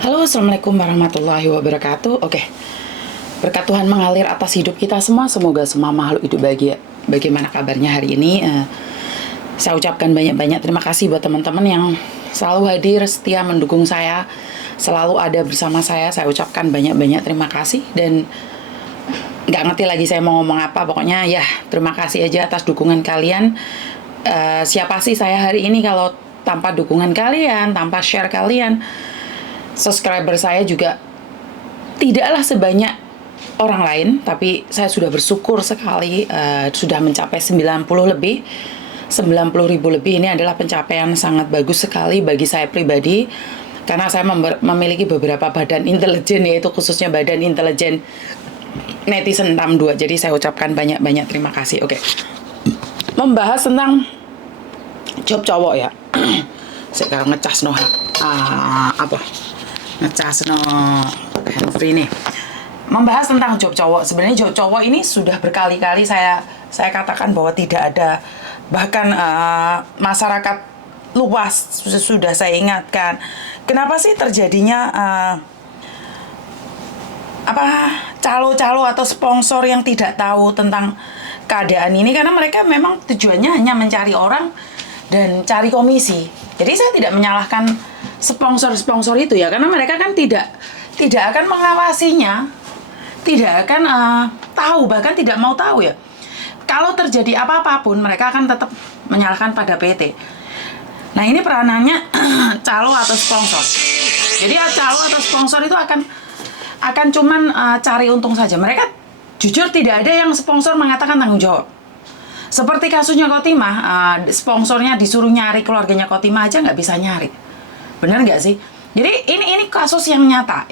Halo, assalamualaikum warahmatullahi wabarakatuh. Oke, berkat Tuhan mengalir atas hidup kita semua. Semoga semua makhluk hidup bahagia. Bagaimana kabarnya hari ini? Saya ucapkan banyak-banyak terima kasih buat teman-teman yang selalu hadir, setia mendukung saya, selalu ada bersama saya. Saya ucapkan banyak-banyak terima kasih dan nggak ngerti lagi saya mau ngomong apa. Pokoknya ya terima kasih aja atas dukungan kalian. Siapa sih saya hari ini kalau tanpa dukungan kalian, tanpa share kalian? Subscriber saya juga tidaklah sebanyak orang lain, tapi saya sudah bersyukur sekali sudah mencapai 90 lebih, 90.000 lebih. Ini adalah pencapaian sangat bagus sekali bagi saya pribadi, karena saya memiliki beberapa badan intelijen, yaitu khususnya badan intelijen netizen 62. Jadi saya ucapkan banyak-banyak terima kasih. Oke, membahas tentang job cowok ya. Sekarang ngecas no ngecas no handfree nih. Membahas tentang job cowok. Sebenarnya job cowok ini sudah berkali-kali saya katakan bahwa tidak ada, bahkan masyarakat luas sudah saya ingatkan. Kenapa sih terjadinya calo-calo atau sponsor yang tidak tahu tentang keadaan ini? Karena mereka memang tujuannya hanya mencari orang dan cari komisi. Jadi saya tidak menyalahkan sponsor itu ya, karena mereka kan tidak akan mengawasinya, tidak akan tahu, bahkan tidak mau tahu ya. Kalau terjadi apa-apa pun mereka akan tetap menyalahkan pada PT. Nah, ini peranannya calo atau sponsor. Jadi calo atau sponsor itu akan cuman cari untung saja. Mereka jujur tidak ada yang sponsor mengatakan tanggung jawab. Seperti kasusnya Kotimah, sponsornya disuruh nyari keluarganya Kotimah aja nggak bisa nyari. Benar nggak sih? Jadi ini kasus yang nyata,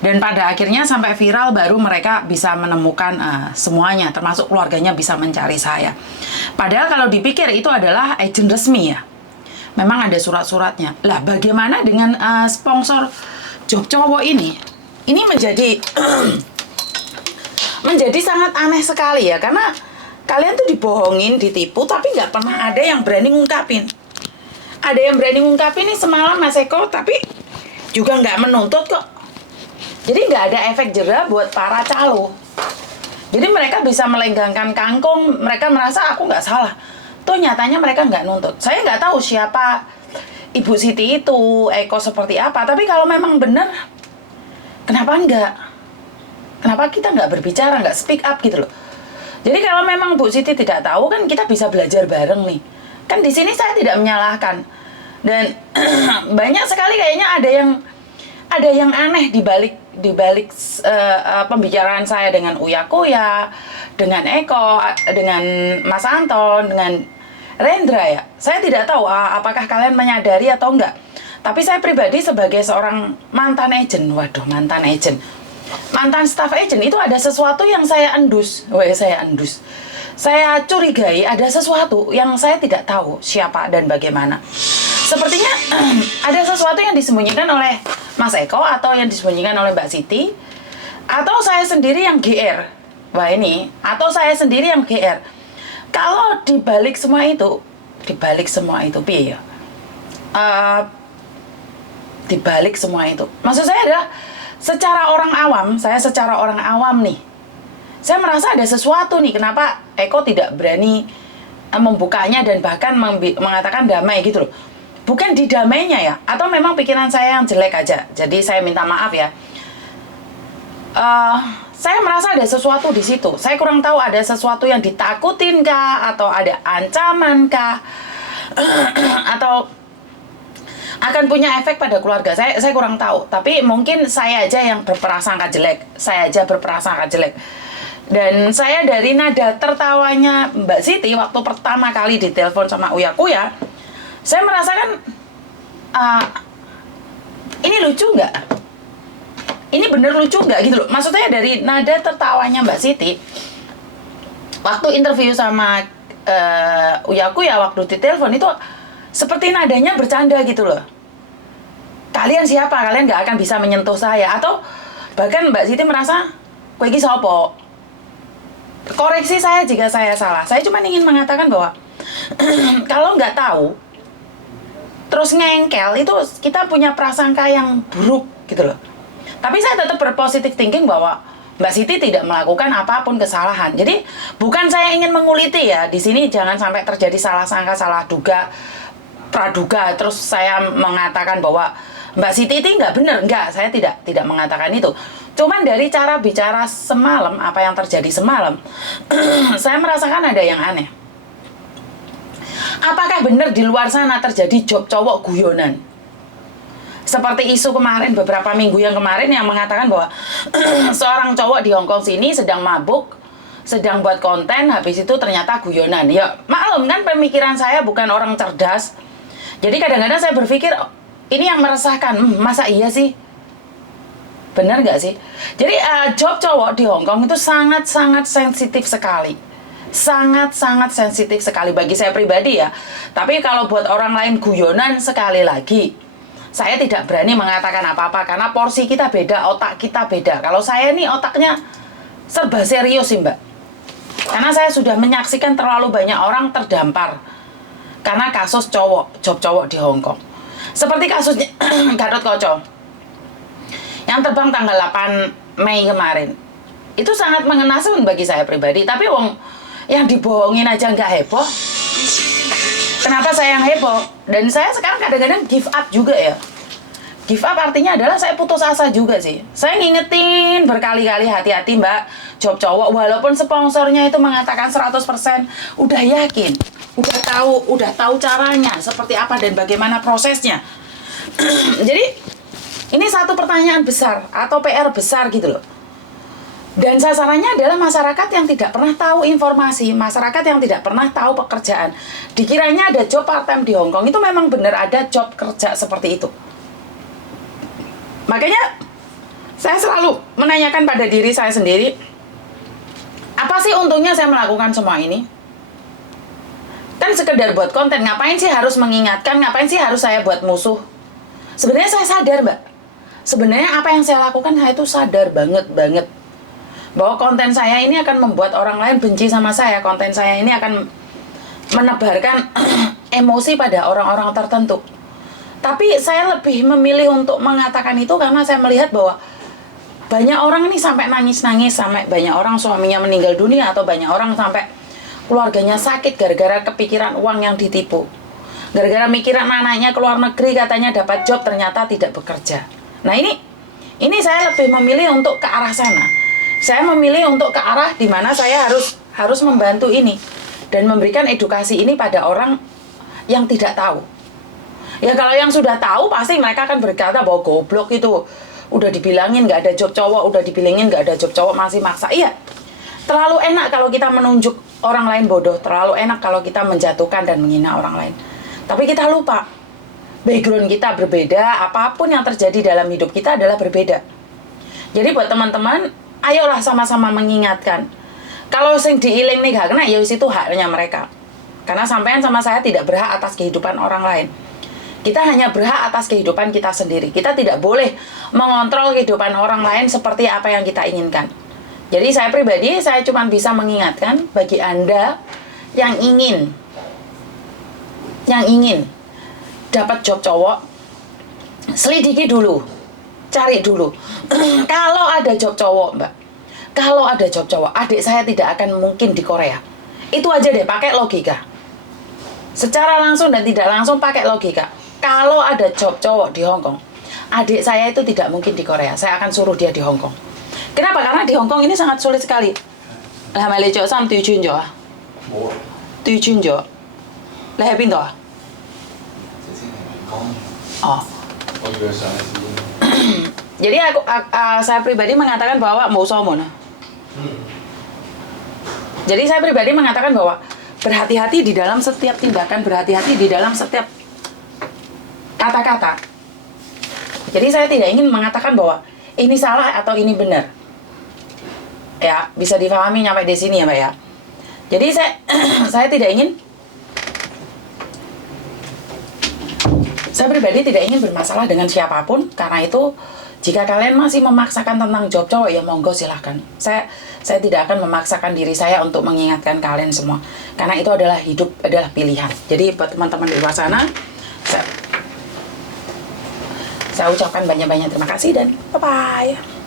Dan pada akhirnya sampai viral baru mereka bisa menemukan semuanya, termasuk keluarganya bisa mencari saya. Padahal kalau dipikir itu adalah agen resmi ya. Memang ada surat-suratnya. Lah bagaimana dengan sponsor job cowok ini? Ini menjadi menjadi sangat aneh sekali ya, karena kalian tuh dibohongin, ditipu, tapi nggak pernah ada yang berani ngungkapin. Ada yang berani ngungkapin nih semalam Mas Eko, tapi juga nggak menuntut kok. Jadi nggak ada efek jera buat para calo. Jadi mereka bisa melenggangkan kangkung, mereka merasa aku nggak salah. Tuh nyatanya mereka nggak nuntut. Saya nggak tahu siapa Ibu Siti itu, Eko seperti apa. Tapi kalau memang benar, kenapa enggak? Kenapa kita nggak berbicara, nggak speak up gitu loh? Jadi kalau memang Bu Siti tidak tahu, kan kita bisa belajar bareng nih. Kan di sini saya tidak menyalahkan. Dan banyak sekali kayaknya ada yang aneh di balik pembicaraan saya dengan Uya Kuya, dengan Eko, dengan Mas Anton, dengan Rendra ya. Saya tidak tahu apakah kalian menyadari atau enggak. Tapi saya pribadi sebagai seorang mantan agent, mantan staff agent, itu ada sesuatu yang saya endus. Saya curigai ada sesuatu yang saya tidak tahu siapa dan bagaimana. Sepertinya ada sesuatu yang disembunyikan oleh Mas Eko, atau yang disembunyikan oleh Mbak Siti, atau saya sendiri yang GR. Atau saya sendiri yang GR. Kalau dibalik semua itu, piye ya? Dibalik semua itu, maksud saya adalah secara orang awam nih, saya merasa ada sesuatu nih. Kenapa Eko tidak berani membukanya dan bahkan mengatakan damai gitu loh? Bukan di damainya ya, atau memang pikiran saya yang jelek aja? Jadi saya minta maaf ya. Saya merasa ada sesuatu di situ. Saya kurang tahu ada sesuatu yang ditakutin kah, atau ada ancaman kah, atau akan punya efek pada keluarga. Saya kurang tahu. Tapi mungkin saya aja yang berprasangka jelek. Dan saya dari nada tertawanya Mbak Siti waktu pertama kali ditelepon sama Uya Kuya, saya merasakan ini lucu nggak? Ini bener lucu nggak gitu loh. Maksudnya dari nada tertawanya Mbak Siti waktu interview sama Uya Kuya waktu ditelepon itu seperti nadanya bercanda gitu loh. Kalian siapa? Kalian nggak akan bisa menyentuh saya. Atau bahkan Mbak Siti merasa, kowe iki sapa? Koreksi saya jika saya salah. Saya cuma ingin mengatakan bahwa kalau nggak tahu, terus ngengkel, itu kita punya prasangka yang buruk gitu loh. Tapi saya tetap berpositif thinking bahwa Mbak Siti tidak melakukan apapun kesalahan. Jadi bukan saya ingin menguliti ya, di sini jangan sampai terjadi salah sangka, salah duga, praduga, terus saya mengatakan bahwa Mbak Siti itu nggak benar, nggak, saya tidak mengatakan itu. Cuman dari cara bicara semalam, apa yang terjadi semalam, saya merasakan ada yang aneh. Apakah benar di luar sana terjadi job cowok guyonan? Seperti isu kemarin, beberapa minggu yang kemarin yang mengatakan bahwa seorang cowok di Hongkong sini sedang mabuk, sedang buat konten, habis itu ternyata guyonan. Ya maklum kan, pemikiran saya bukan orang cerdas. Jadi kadang-kadang saya berpikir, ini yang meresahkan, masa iya sih? Benar nggak sih? Jadi job cowok di Hongkong itu sangat-sangat sensitif sekali. Sangat-sangat sensitif sekali bagi saya pribadi ya. Tapi kalau buat orang lain guyonan, sekali lagi saya tidak berani mengatakan apa-apa karena porsi kita beda, otak kita beda. Kalau saya ini otaknya serba serius sih Mbak. Karena saya sudah menyaksikan terlalu banyak orang terdampar karena kasus job cowok di Hongkong. Seperti kasusnya Gatot Kaca yang terbang tanggal 8 Mei kemarin. Itu sangat mengenaskan bagi saya pribadi. Tapi yang dibohongin aja nggak heboh. Kenapa saya yang heboh? Dan saya sekarang kadang-kadang give up juga ya. Give up artinya adalah saya putus asa juga sih. Saya ngingetin berkali-kali, hati-hati Mbak, job cowok. Walaupun sponsornya itu mengatakan 100%, udah yakin, udah tahu caranya, seperti apa dan bagaimana prosesnya. Jadi, ini satu pertanyaan besar atau PR besar gitu loh. Dan sasarannya adalah masyarakat yang tidak pernah tahu informasi, masyarakat yang tidak pernah tahu pekerjaan. Dikiranya ada job part-time di Hongkong, itu memang benar ada job kerja seperti itu. Makanya, saya selalu menanyakan pada diri saya sendiri, apa sih untungnya saya melakukan semua ini? Kan sekedar buat konten, ngapain sih harus mengingatkan, ngapain sih harus saya buat musuh? Sebenarnya saya sadar, Mbak. Sebenarnya apa yang saya lakukan, saya itu sadar banget. Bahwa konten saya ini akan membuat orang lain benci sama saya. Konten saya ini akan menebarkan emosi pada orang-orang tertentu. Tapi saya lebih memilih untuk mengatakan itu karena saya melihat bahwa banyak orang ini sampai nangis-nangis, sampai banyak orang suaminya meninggal dunia, atau banyak orang sampai keluarganya sakit gara-gara kepikiran uang yang ditipu. Gara-gara mikiran anaknya keluar negeri katanya dapat job, ternyata tidak bekerja. Nah ini saya lebih memilih untuk ke arah sana. Saya memilih untuk ke arah di mana saya harus membantu ini dan memberikan edukasi ini pada orang yang tidak tahu. Ya kalau yang sudah tahu pasti mereka akan berkata bahwa goblok itu, udah dibilangin nggak ada job cowok, udah dibilangin nggak ada job cowok masih maksa. Iya, terlalu enak kalau kita menunjuk orang lain bodoh, terlalu enak kalau kita menjatuhkan dan menghina orang lain. Tapi kita lupa, background kita berbeda, apapun yang terjadi dalam hidup kita adalah berbeda. Jadi buat teman-teman, ayolah sama-sama mengingatkan. Kalau sing diiling nih gak kena, ya itu haknya mereka. Karena sampean sama saya tidak berhak atas kehidupan orang lain. Kita hanya berhak atas kehidupan kita sendiri. Kita tidak boleh mengontrol kehidupan orang lain seperti apa yang kita inginkan. Jadi saya pribadi, saya cuma bisa mengingatkan bagi Anda yang ingin dapat job cowok, selidiki dulu, cari dulu. Kalau ada job cowok, Mbak, kalau ada job cowok, adik saya tidak akan mungkin di Korea. Itu aja deh, pakai logika. Secara langsung dan tidak langsung pakai logika. Kalau ada job cowok di Hongkong, adik saya itu tidak mungkin di Korea. Saya akan suruh dia di Hongkong. Kenapa? Karena di Hongkong ini sangat sulit sekali. Là mày lấy chỗ xong tùy chuyên chỗ à? Tùy chuyên chỗ. Là ở bên đó à? Oh. Jadi saya pribadi mengatakan bahwa mau somon. Jadi saya pribadi mengatakan bahwa berhati-hati di dalam setiap tindakan, berhati-hati di dalam setiap kata-kata. Jadi saya tidak ingin mengatakan bahwa ini salah atau ini benar. Ya, bisa difahami sampai di sini ya, Mbak ya. Jadi saya tidak ingin, saya pribadi tidak ingin bermasalah dengan siapapun. Karena itu, jika kalian masih memaksakan tentang job cowok, ya monggo silahkan. Saya tidak akan memaksakan diri saya untuk mengingatkan kalian semua. Karena itu adalah hidup, adalah pilihan. Jadi buat teman-teman di luar sana, Saya ucapkan banyak-banyak terima kasih dan bye-bye.